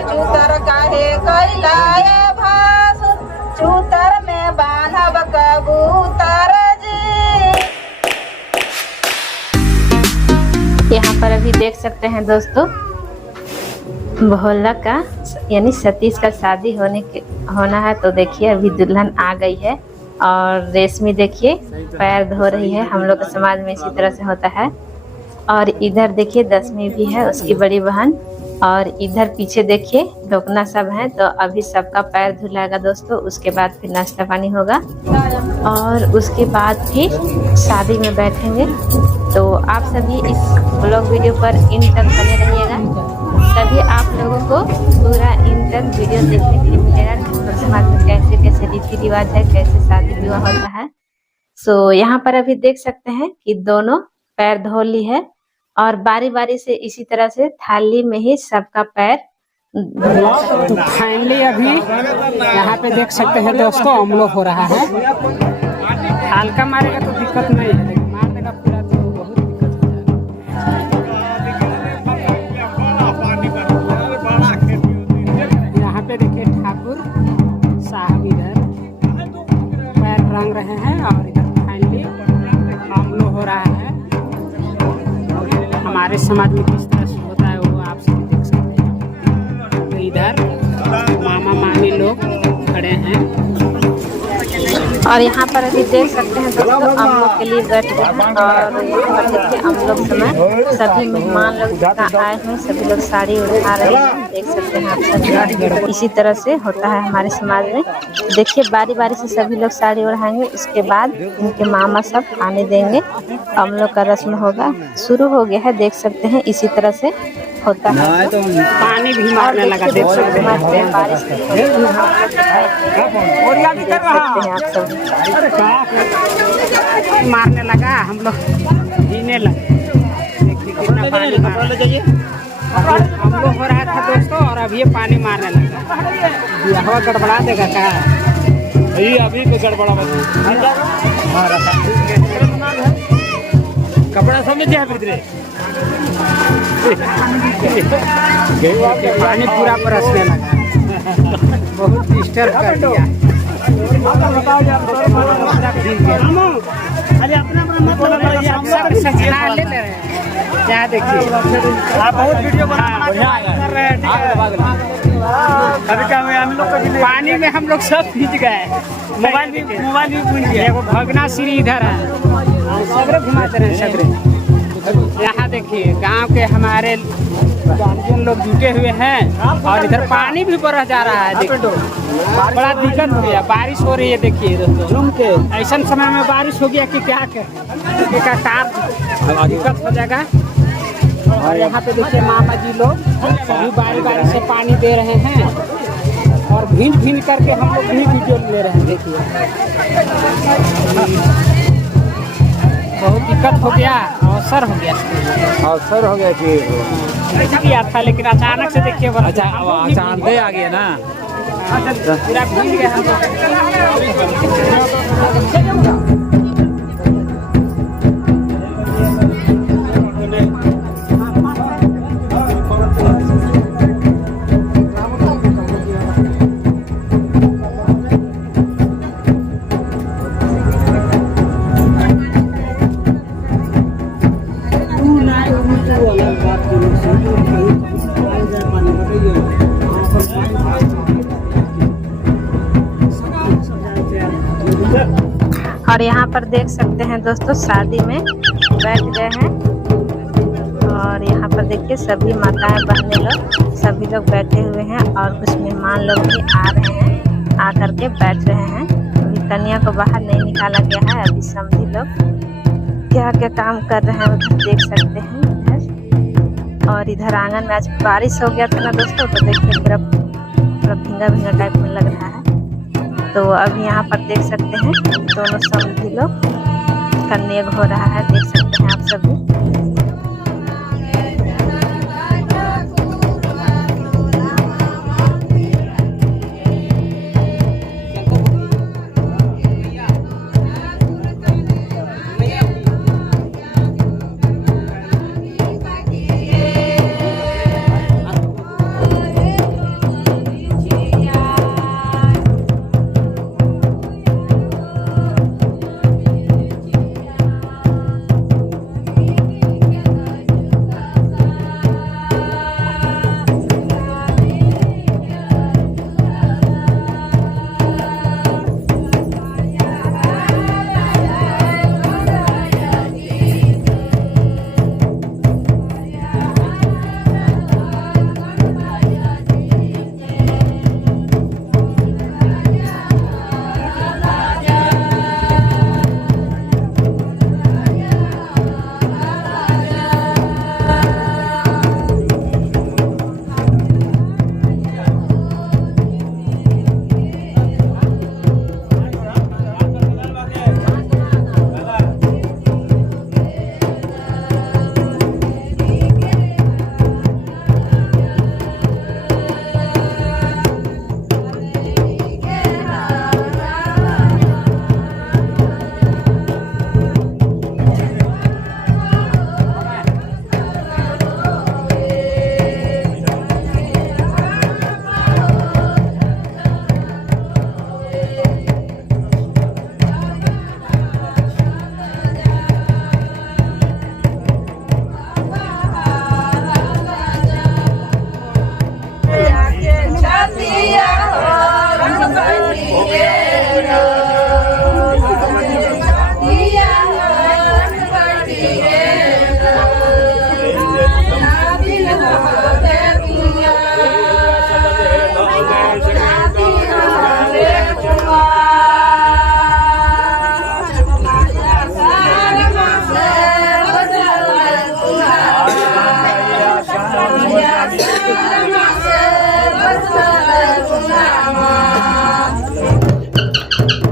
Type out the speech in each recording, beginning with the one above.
चूतर काहे कैलाए भासुर, चूतर में बांधब कबूतर जी। यहाँ पर अभी देख सकते हैं दोस्तों, भोला का यानी सतीश का शादी होना है। तो देखिए अभी दुल्हन आ गई है और रेशमी देखिए पैर धो रही है। हम लोग के समाज में इसी तरह से होता है। और इधर देखिए दशमी भी है, उसकी बड़ी बहन। और इधर पीछे देखिए ढोकना सब है। तो अभी सबका पैर धुलाएगा दोस्तों, उसके बाद फिर नाश्ता पानी होगा और उसके बाद फिर शादी में बैठेंगे। तो आप सभी इस ब्लॉग वीडियो पर इन तक बने रहिएगा, तभी आप लोगों को पूरा इन तक वीडियो देखने के लिए मिलेगा कि समाज में कैसे कैसे रीति रिवाज है, कैसे शादी विवाह होता है। सो यहाँ पर अभी देख सकते हैं कि दोनों पैर धो ली है और बारी बारी से इसी तरह से थाली में ही सबका पैर। तो फाइनली अभी यहाँ पे देख सकते हैं दोस्तों, हम लोग हो रहा है। हल्का मारेगा तो दिक्कत नहीं है, लेकिन मार देगा पूरा तो बहुत दिक्कत हो जाएगा। यहाँ पे देखिए ठाकुर साहब इधर पैर रंग रहे हैं और इधर फाइनली हम लोग हो रहा है। हमारे समाज में किस तरह से होता है वो आप सभी देख सकते हैं। तो इधर मामा मामी लोग खड़े हैं और यहाँ पर अभी देख सकते हैं दोस्तों, हम लोग के लिए बैठ गए हैं। और यहाँ पर देखिए हम लोग समय सभी मेहमान लोग जितना आए हैं सभी लोग साड़ी उठा रहे हैं। देख सकते हैं आप सभी, इसी तरह से होता है हमारे समाज में। देखिए बारी बारी से सभी लोग साड़ी ओढ़ाएंगे, उसके बाद उनके मामा सब खाने देंगे। हम लोग का रस्म होगा, शुरू हो गया है। देख सकते हैं इसी तरह से होता है। तो पानी भी मारने लगा, देख सकते हैं बारिश आप सब मारने लगा, हम लोग पीने लगे। देखिए कितना पानी मार हम लोग हो रहा था दोस्तों, और अब ये पानी मारने लगा। हवा गड़बड़ा देगा क्या? अभी कोई गड़बड़ा कपड़ा समझ पानी पूरा बरसने लगा, बहुत डिस्टर्ब कर दिया। क्या देखिए आप बहुत वीडियो कर रहे हैं। हम लोग पानी में हम लोग सब भीज गए, मोबाइल भी भूल गए। एगो भगना श्री इधर है, सगरे घुमाते रहे सगरे। यहाँ देखिए गांव के हमारे गार्जियन लोग जुटे हुए हैं और इधर पानी भी बरस जा रहा है। देखिए बड़ा दिक्कत हो गया, बारिश हो रही है। देखिए दोस्तों ऐसा समय में बारिश हो गया कि क्या दिक्कत हो जाएगा। और यहाँ पे देखिए मामा जी लोग सभी बारी बारी से पानी दे रहे हैं और भीन करके हम लोग भी वीडियो ले रहे हैं। देखिए बहुत दिक्कत हो गया, अवसर हो गया कि किया था, लेकिन अचानक से देखिए अचानक आ गया ना, पूरा भीग गया हम लोग। और यहाँ पर देख सकते हैं दोस्तों शादी में बैठ गए हैं। और यहाँ पर देखिए सभी माताएं बहनें लोग सभी लोग बैठे हुए हैं और कुछ मेहमान लोग भी आ रहे हैं, आ करके बैठ रहे हैं। अभी कन्या को बाहर नहीं निकाला गया है, अभी समधी लोग क्या क्या काम कर रहे हैं उधर देख सकते हैं इधर। और इधर आंगन में आज बारिश हो गया था ना दोस्तों, तो देखिए पूरा भींगा भींगा टाइप में लग रहा है। तो अभी यहाँ पर देख सकते हैं दोनों समधी लोग कन्या हो रहा है, देख सकते हैं आप सभी।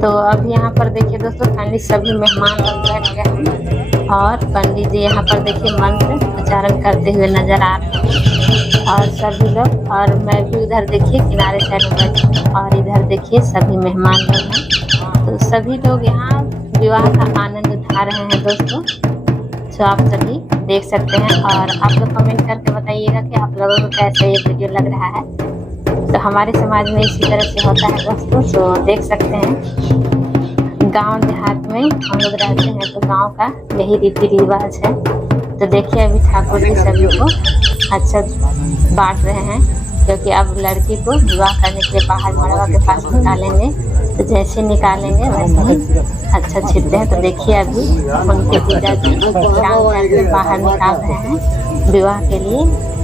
तो अब यहाँ पर देखिए दोस्तों फाइनली सभी मेहमान लोग बैठ गए हैं और पंडित जी यहाँ पर देखिए मंत्र उच्चारण करते हुए नजर आ रहे हैं और सभी लोग, और मैं भी उधर देखिए किनारे साइड में बैठी और इधर देखिए सभी मेहमान लोग हैं। तो सभी लोग यहाँ विवाह का आनंद उठा रहे हैं दोस्तों, जो आप सभी देख सकते हैं। और आप लोग कमेंट करके बताइएगा कि आप लोगों को कैसे ये वीडियो लग रहा है। तो हमारे समाज में इसी तरह से होता है दोस्तों, तो देख सकते हैं गांव देहात में हम लोग रहते हैं तो गांव का यही रीति रिवाज है। तो देखिए अभी ठाकुर जी सभी को अच्छा बांट रहे हैं, क्योंकि अब लड़की को विवाह करने के लिए बाहर मड़वा के पास निकालेंगे। तो जैसे निकालेंगे वैसे ही अच्छा छिड़ते हैं। तो देखिए अभी उनके पिताजी बाहर निकाल रहे हैं विवाह के लिए,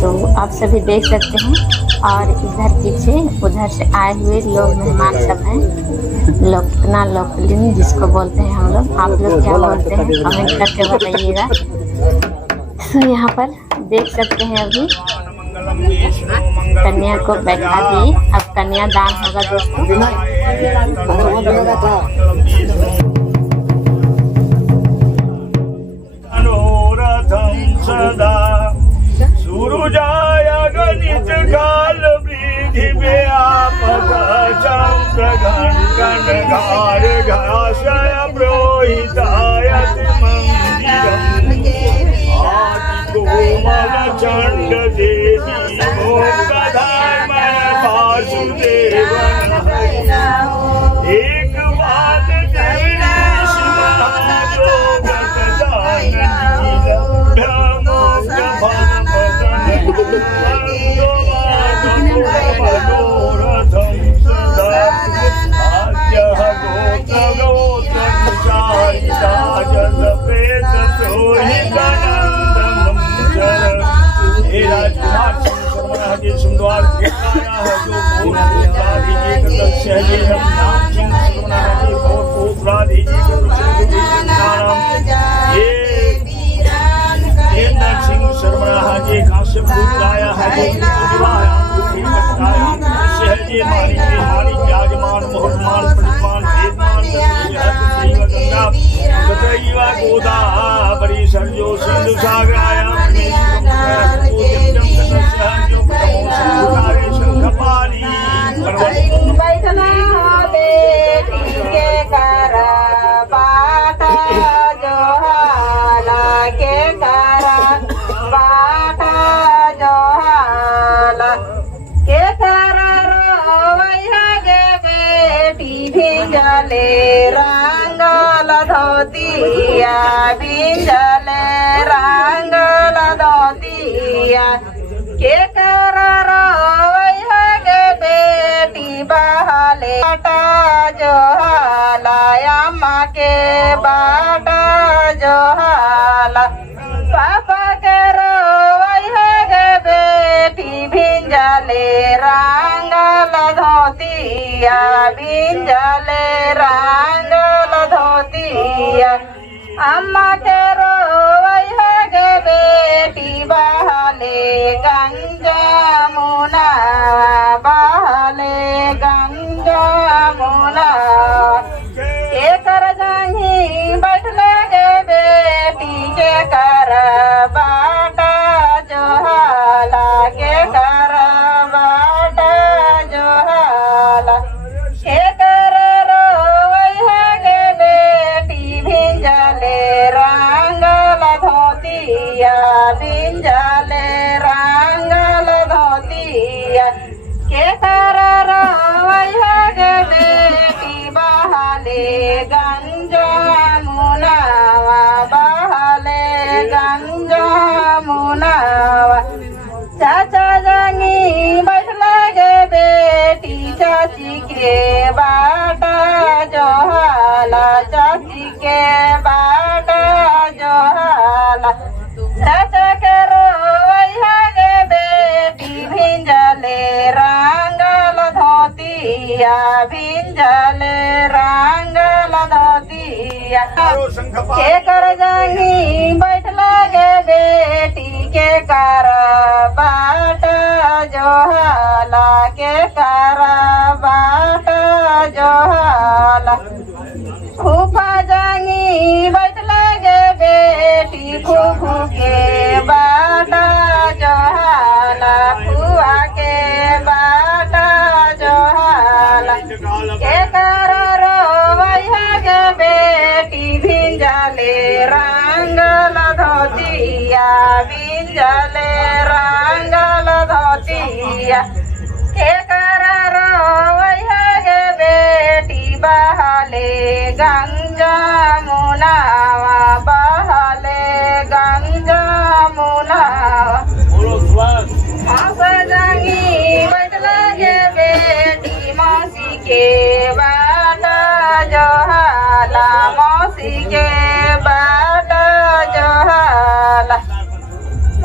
तो आप सभी देख सकते हैं। और इधर पीछे उधर से आए हुए लोग मेहमान सब हैं, लोकना लोकलिन जिसको बोलते हैं हम लोग। आप लोग क्या बोलते हैं कमेंट करके बताइएगा। तो यहाँ पर देख सकते हैं अभी कन्या को बैठा दी, अब कन्या दान होगा दोस्तों। सूरुजाय गणित काल वृद्धि व्यापक चंद्र घन घार घासय प्रोहिताय मंदिरम् आदि गोमल चंड देवी मोक्षधाम वासुदेवन एक बात तेरी शिवहारोगत जानकी ब्रह्मोग मनोरथम सदा आद्यः गोत्र जल प्रेत प्रोहितानंदम चर। हे राजकुमार शर्मणः जी सुंदर केकायाः जो पूर्णादि जी कृतस्य जी नाम सिंह शर्मणः जी और पुत्रादि जी कृतस्य नाम हे केंद्र सिंह शर्मणः जी काश्यप पुत्रायाः जो विवाह जी मारी याजमान मोहमान प्रतिमान वेदमान गंगा तथैव गोदावरी सरजो सिंधु सागरायां बैठना बेटी के कर बाट जो हाला के कर बाट जो हाला के कर रोवैया गे बेटी भिंजले रंगल धोतिया भिंजले रंगल धोतिया के कर रोवैया गे बेटी बहाले बाटा जो हाला अम्मा के बाटा जो हाला पापा के रोवैया गे बेटी भिंजले रंगल धोतिया भिंजले रंगल धोतिया अम्मा के रोवैया गे बेटी बहाले गंगा मुना बहाले गंगा मुना के कर जाही बैठले गे बेटी के कर बाटा जो हाला के कर बाटा जो हाला के कर रोवैया गे बेटी भिंजले रंगल धोतिया भिंजले रंगल धोतिया के कर रोवैया गे बेटी बहाले गंगा मुनावा बहाले गंगा मुनावा चाचा जानी बैठला गे बेटी चाची के बाटा जो हाला चाची के बाटा जो हाला चाचा के रोवैया गे बेटी भिंजले रंगल धोतिया भिंजले रंगल धोतिया के कर जाही बैठला गे बेटी के कर बाटा जो जोहाला के करा बाट जोहाला फूफा जांगी बैठ लगे बेटी फूफू के बाट जोहाला फुआ के बाट जोहाला के करा रोवैया के बेटी भिंजले रंगल धोतिया भिंजले रंगल धोतिया के करा रोवैया के बेटी बहाले गंगा मुनावा बहाले गंगा मुनावा हंस जांगी बैठ लगे बेटी मौसी के बाटा जोहाला मौसी के बाटा जोहाला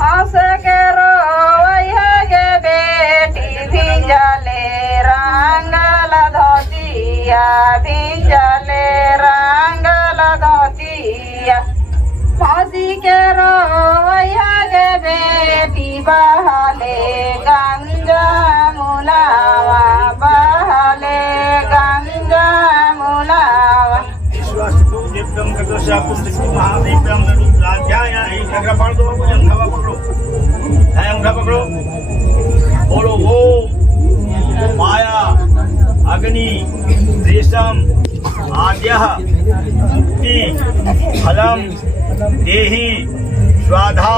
हंस के रोवैया के बेटी भिंजले रंगल धोतिया भिंजले रंगल धोतिया मौसी के रोवैया के बेटी बहाले गंगा मुनावा बहाले गंगा मुनावा एकदम कदशा पुस्तक महादेवम रुद्राध्याय एक नगरा पढ़ दो अंगवा पकड़ो अंगवा पकड़ो बोलो ओम माया अग्नि रेशम आद्यः मुक्ति फलम देहि स्वाधा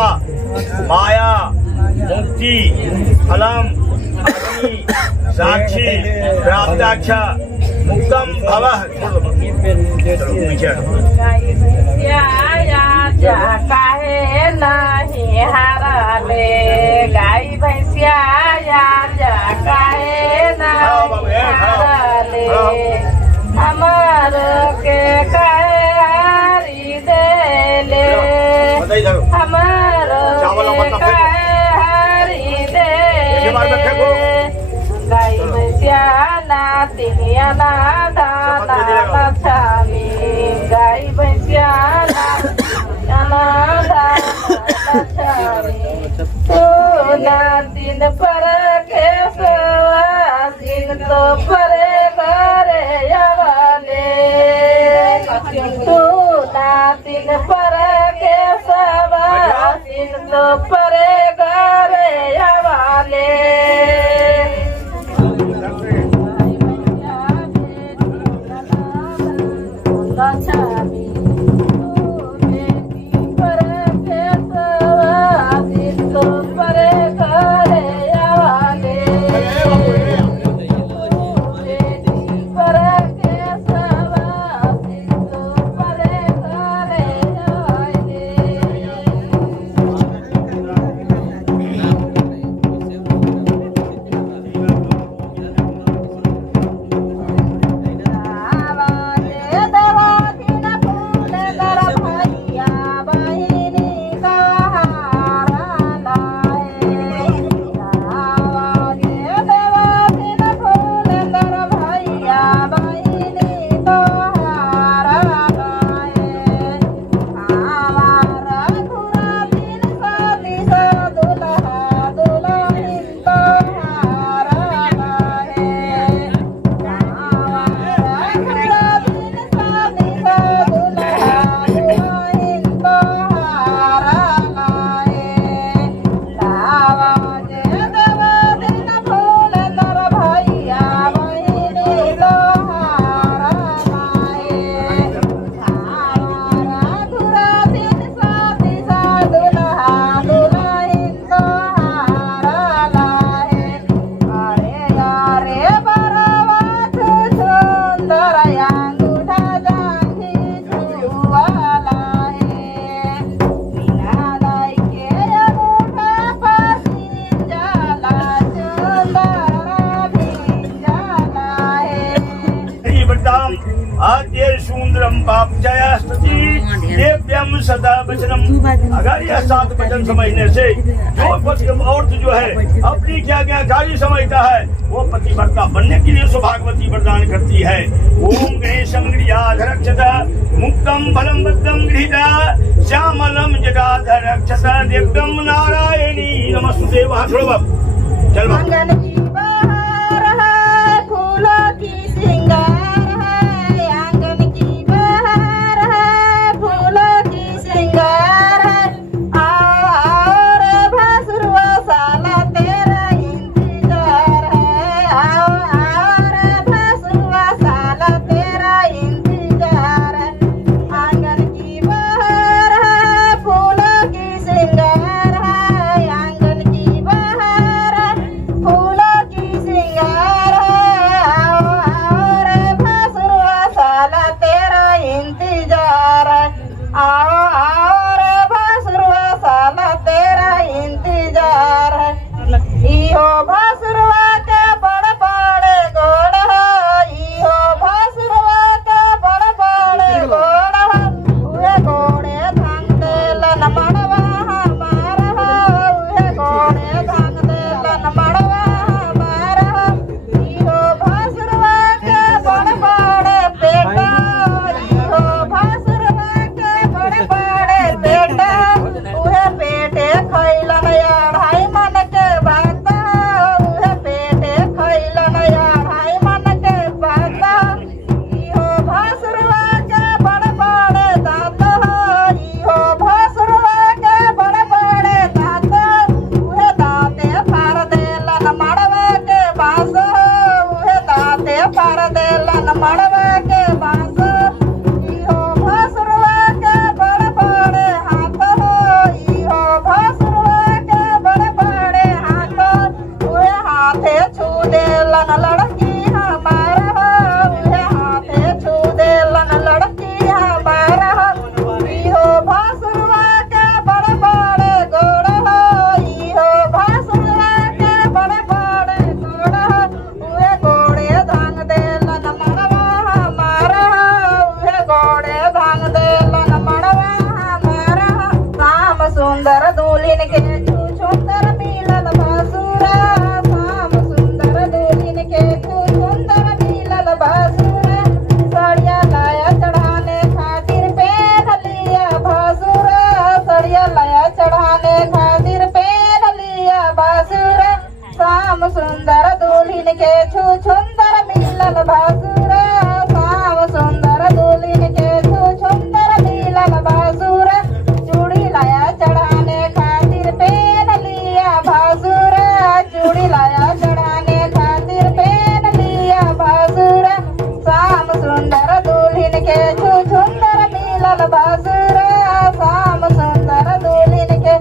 माया मुक्ति फलम अग्नि साक्षी प्राप्ताक्ष मुक्तम भवः काहे नहीं हारले गाय भैंसिया काहे नहीं हारले हमार के काहे हारी देले हमार के काहे हारी देले गाय भैंसिया नातिनिया ना दाना लक्ष्मी गाय भैंसिया ना दिन पर के दिन तो परे घरे आवाले दिन पर के दिन तो परे घरे आवाले सदा वचनम। अगर यह 7 वचन समझने से जो औरत जो है अपनी क्या ज्ञाकारी समझता है वो पतिव्रता बनने के लिए सौभाग्यवती वरदान करती है। ओम गणेशम गृहाधरक्षत मुक्तम फलम बद्धम गृहीता श्यामलम जटाधरक्षत दिव्यम नारायणी नमस्तुते। वहां छोड़ो चल बाबू। आंगन की बहार है फूलों की श्रृंगार है, आंगन की बहार है फूलों की श्रृंगार है। आओ आओ रे भसुरवा साला तेरा इंतजार है, आओ आओ रे भसुरवा साला तेरा इंतजार है। आंगन की बहार है फूलों की श्रृंगार है, आंगन की बहार है फूलों की श्रृंगार है। आओ आओ रे भसुरवा साला तेरा इंतजार है, आओ आओ रे भसुरवा साला तेरा इंतजार है। इहो भसुरवा के बड़ बड़े गोड़ हो, इहो भसुरवा के बड़ बड़े गोड़ हो, उहे घोड़े धांग देलन मड़वा हमार हो, उहे घोड़े धांग देलन मड़वा हमार हो। इहो भसुरवा के बड़ बड़े बेटा, इहो भसुरवा के बड़ बड़े बेटा, उहे पेटे खैलन अढ़ाई मन के भात, उहे पेटे खैलन अढ़ाई मन के भात। इहो भसुरवा के बड़ बड़े दांत हो, इहो भसुरवा के बड़ बड़े दांत, उहे दांते फाड़ देलन मड़वा के बांस हो, उहे दांते फाड़ देलन मड़वा के बांस। इहो भसुरवा के बड़ बड़े हाथ हो, इहो भसुरवा के बड़ बड़े हाथ, उहे हाथे छू देलन लड़की हमार हो, उहे हाथे छू देलन लड़की हमार हो। इहो भसुरवा के बड़ बड़े गोड़ हो, इहो भसुरवा के बड़ बड़े गोड़ हो, उहे घोड़े धांग देलन मड़वा हमार हो, उहे घोड़े धांग देलन मड़वा हमार हो। शाम सुंदर दुल्हन के छुछुंदर मिलल भसुरा, शाम सुंदर दुल्हन के छुछुंदर मिलल भसुरा। सड़िया लाया चढ़ाने खातिर पहन लिया भसुरा, सड़िया लाया चढ़ाने खातिर पहन लिया भसुरा। शाम सुंदर दुल्हन के छुछुंदर मिलल भसुरा, शाम सुंदर दुल्हन के छुछुंदर मिलल भसुरा। चूड़ी लाया चढ़ाने खातिर पहन लिया भसुरा, चूड़ी लाया चढ़ाने खातिर पहन लिया भसुरा। शाम सुंदर दुल्हन के छुछुंदर मिलल भसुरा, शाम सुंदर दुल्हन के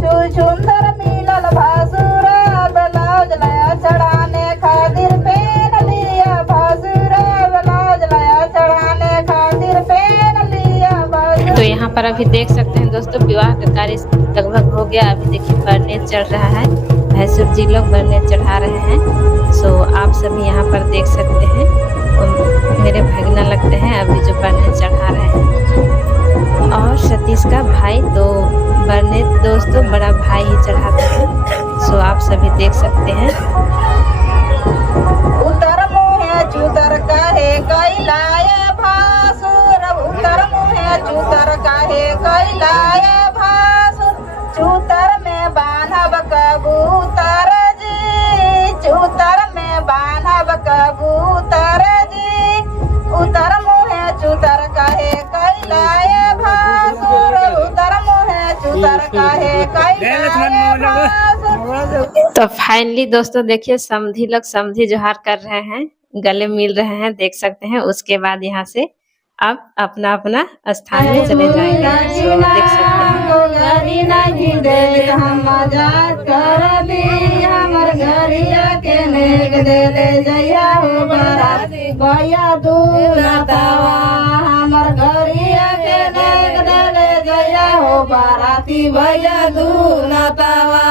छुछुंदर मिलल भसुरा। ब्लाउज लाया चढ़ाने खातिर पहन लिया भसुरा, ब्लाउज लाया चढ़ाने खातिर पहन लिया भसुरा। तो यहाँ पर अभी देख सकते हैं दोस्तों, विवाह का कार्य लगभग हो गया। अभी देखिए बरनेत चढ़ रहा है, भैंसुर जी लोग बरनेत चढ़ा रहे हैं। सो आप सभी यहाँ पर देख सकते हैं, मेरे भगना लगते हैं अभी जो बरनेत चढ़ा रहे हैं। और सतीश का भाई, तो बरनेत दोस्तों बड़ा भाई ही चढ़ाता है। सो आप सभी देख सकते हैं। उतर मुहे चुतर कहे कैलाए भासुर, उतर मुहे चुतर कहे कैलाए भासुर। चूतर में बान्हब कबूतर जी, चूतर में बान्हब कबूतर जी। उतर मुहे चुतर कहे कैलाए भासुर, उतर मुहे चुतर कहे कैलाए भासुर। तो फाइनली दोस्तों देखिए, समधी लोग समधी जोहार कर रहे हैं, गले मिल रहे हैं, देख सकते हैं। उसके बाद यहाँ से अब अपना अपना स्थान में चले जाएंगे। सो देख सकते हैं। गरी नहीं दे हम मजाक कर दी, हमर घरिया के नेग दे ले जइया हो बाराती भैया दूलतावा। हमर घरिया के नेग दे ले जइया हो बाराती भैया दूलतावा।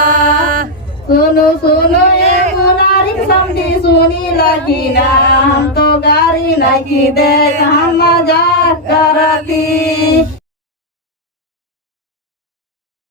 सुनो सुनो ये मुनारी समझी सुनी लगी ना, हम तो गाड़ी नहीं दे हम मजाक करती।